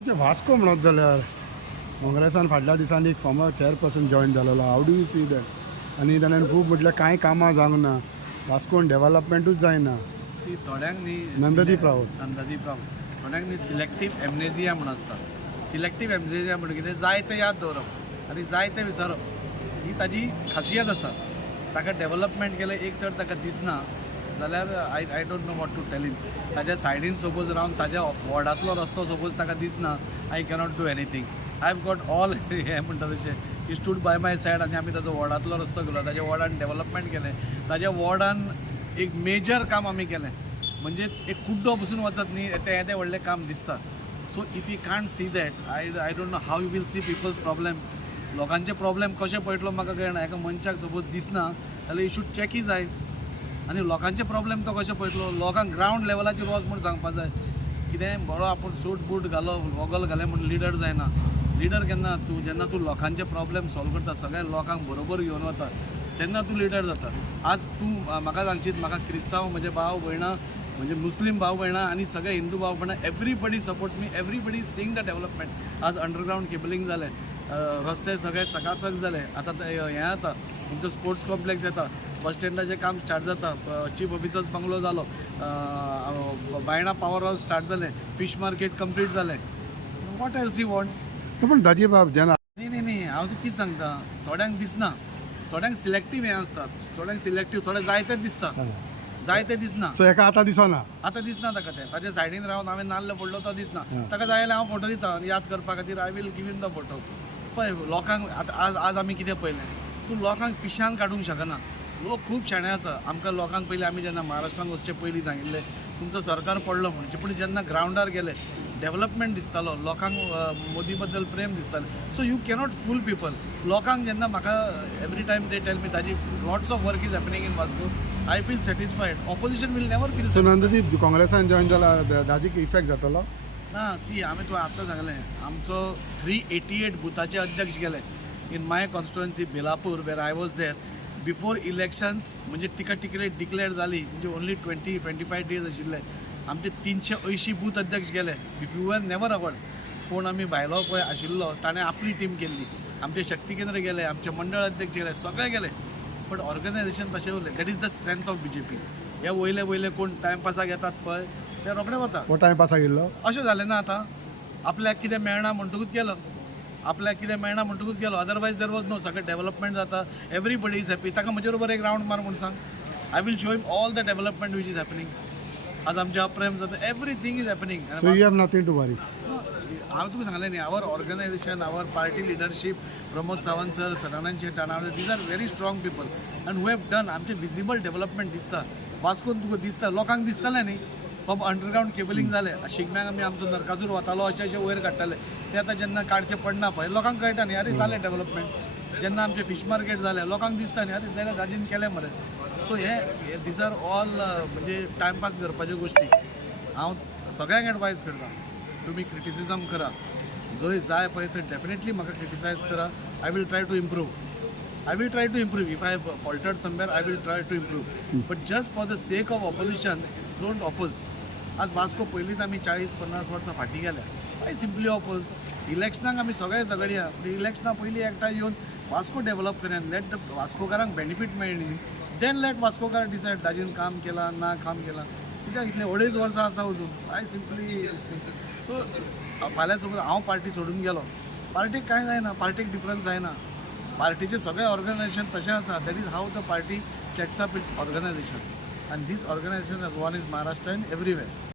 वास्को म्हणत जाल्यार काँग्रेसान फाटल्या दिसांनी एक फॉर्मर चेअरपर्सन जॉईन जालेलो. How do you see that? आनी ताणें खूब म्हटल्यार कांय कामां जावंक ना, वास्कोन डेव्हलपमेंटूच जायना. सी थोड्यांक न्ही नंददीप रावत थोड्यांक न्ही सिलेक्टीव एमनेजिया म्हणून आसता. सिलेक्टीव एमनेजिया म्हणजे कितें, जाय तें याद दवरप आनी जाय तें विसरप, ही ताजी खासियत आसा. ताका डेव्हलपमेंट केलें एक तर ताका दिसना जाल्यार I don't know what to tell him. ताज्या सायडीन सपोज रावन ताज्या वॉर्डांतलो रस्तो सपोज ताका दिसना, I cannot do anything. I have got all हें म्हणटा तशें he stood by my said आनी आमी ताजो वॉर्डांतलो रस्तो केलो, ताज्या वॉर्डान डेव्हलपमेंट केलें, ताज्या वॉर्डान एक मेजर काम आमी केलें. म्हणजे एक कुड्डो पसून वचत न्ही तें येदें व्हडलें काम दिसता. So if you can't see that, I don't know how you will see people's problem. लोकांचे प्रॉब्लेम कशें पळयतलो म्हाका कळना. एका मनशाक सपोज दिसना जाल्यार यू शूड चॅक हिज आयज. आनी लोकांचे प्रॉब्लेम तो कशें पळयतलो, लोकांक ग्रावंड लेवलाचेर वच म्हूण सांगपा जाय. कितें बरो आपूण सूट बूट घालो वॉगल घालें म्हूण लिडर जायना. लिडर केन्ना तूं, जेन्ना तूं लोकांचे प्रॉब्लेम सॉल्व करता, सगळ्या लोकांक बरोबर घेवन वता, तेन्ना तूं लिडर जाता. आज तूं म्हाका सांगशीत, म्हाका क्रिस्तांव म्हजे भाव भयणां, म्हणजे मुस्लीम भाव भयणां आनी सगळे हिंदू भाव भयणां, everybody supports me, everybody seeing the development. आज अंडरग्रावंड केबलिंग जालें, रस्ते सगळे चकाचक जाले. आतां हें जाता, तुमचो स्पोर्ट्स कॉम्प्लेक्स येता, बस स्टँडाचें काम स्टार्ट जाता, चीफ ऑफिसर्स बंगलो जालो, बायणा पावर हावस स्टार्ट जालें, फीश मार्केट कंप्लीट जालें. What else you wants? पूण ताजी बाब जेन्ना न्ही हांव तुका कितें सांगता, थोड्यांक दिसना, थोड्यांक सिलेक्टीव हें आसता, थोड्यांक सिलेक्टीव, थोडे जाय तें दिसता, जाय तें दिसना. सो हेका आतां दिसना. आतां दिसना ताका तें. ताज्या सायडीन रावन हांवें नाल्ल फोडलो तो दिसना. ताका जाय जाल्यार हांव फोटो दिता याद करपा खातीर. I will give in the photo. पळय लोकांक आतां आज आमी कितें पळयलें, तूं लोकांक पिश्यान काडूंक शकना. लोक खूब शाणे आसा. आमकां लोकांक पयलीं आमी जेन्ना महाराष्ट्रान वचचे पयलीं सांगिल्लें तुमचो सरकार पडलो म्हणचे, पूण जेन्ना ग्रावंडार गेले डेव्हलपमेंट दिसतालो, लोकांक मोदी बद्दल प्रेम दिसतालें. So you cannot fool people. लोकांक जेन्ना म्हाका every time they tell me ताजी lots of work is happening in Vasco, I feel satisfied. Opposition will never feel. So Nanddeep काँग्रेसान जॉईन जाला, ताजी इफेक्ट जातलो ना. सी हांवें तुका आतां सांगलें, आमचो 388 बुथाचे अध्यक्ष गेले in my constituency Belapur, where I was there before elections. म्हणजे तिका टिकेट डिक्लेअर जाली म्हणजे ओन्ली 20-25 डेज आशिल्ले. आमचे 380 बूथ अध्यक्ष गेले. If you were never ours. कोण आमी भायलो पळय आशिल्लो ताणें आपली टीम केल्ली. आमचे शक्ती केंद्र गेले, आमचे मंडळ अध्यक्ष गेले, सगळे गेले. बट ऑर्गनायझेशन तशें उरलें. That is the strength of BJP. हे वयले वयले कोण टायमपासाक येतात पळय ते रोखडे वता. हो टायमपासाक येयल्लो अशें जालें ना. आतां आपल्याक कितें मेळना म्हणटकूच गेलो, आपल्याक कितें मेळना म्हणटकूच गेलो. Otherwise there was no. सगळें डेव्हलपमेंट जाता, एवरीबडी इज हॅपी. ताका म्हजे बरोबर एक रावंड मार म्हणून सांग. I will show him all the development which is happening. आज आमच्या अप्रेम जाता, everything is happening. So you have nothing to worry. हांव तुका सांगलें न्ही, our organisation, our party leadership, Pramod Sawant sir, Sadanand Shet Tanavade, these are very strong people and who have done. आमचे visible development दिसता. वास्कोन तुका दिसता, लोकांक दिसतलें न्ही. बाबा अंडरग्रावंड केबलिंग जालें, शिगम्याक आमी आमचो नरकासूर वतालो अशें वयर काडटाले. ते आतां जेन्ना काडचें पडना पळय, लोकांक कळटा न्ही, अरे जालें डेव्हलपमेंट. जेन्ना आमचें फीश मार्केट जालें, लोकांक दिसता न्ही, अरे जाल्यार दाजीन केलें मरे. सो हे दीज आर ऑल म्हणजे टायमपास करपाच्यो गोश्टी. हांव सगळ्यांक एडवायज करता, तुमी क्रिटिसिजम करा, जंय जाय पळय थंय डेफिनेटली म्हाका क्रिटिसायज करा. I will try to improve. If I have faulted somewhere, I will try to improve. But just for the sake of opposition, don't oppose. आज वास्को पयलींच आमी 40-50 वर्सां फाटीं गेल्या. I simply oppose. इलेक्शनाक आमी सगळे झगडया, इलेक्शना पयलीं एकठांय येवन वास्को डेव्हलप करेन. लेट द वास्कोकारांक बेनिफीट मेळ्ळी, देन लेट वास्कोकार डिसायड ताजेन काम केलां ना काम केलां. कित्याक इतले 2.5 वर्सां आसा अजून. I simply. सो फाल्यां सपोज हांव पार्टी सोडून गेलो, पार्टीक कांय जायना, पार्टीक डिफरन्स जायना. पार्टीचे सगळे ऑर्गनायझेशन तशें आसा. That is how the party sets up its organisation. And this organisation as one is Maharashtra in everywhere.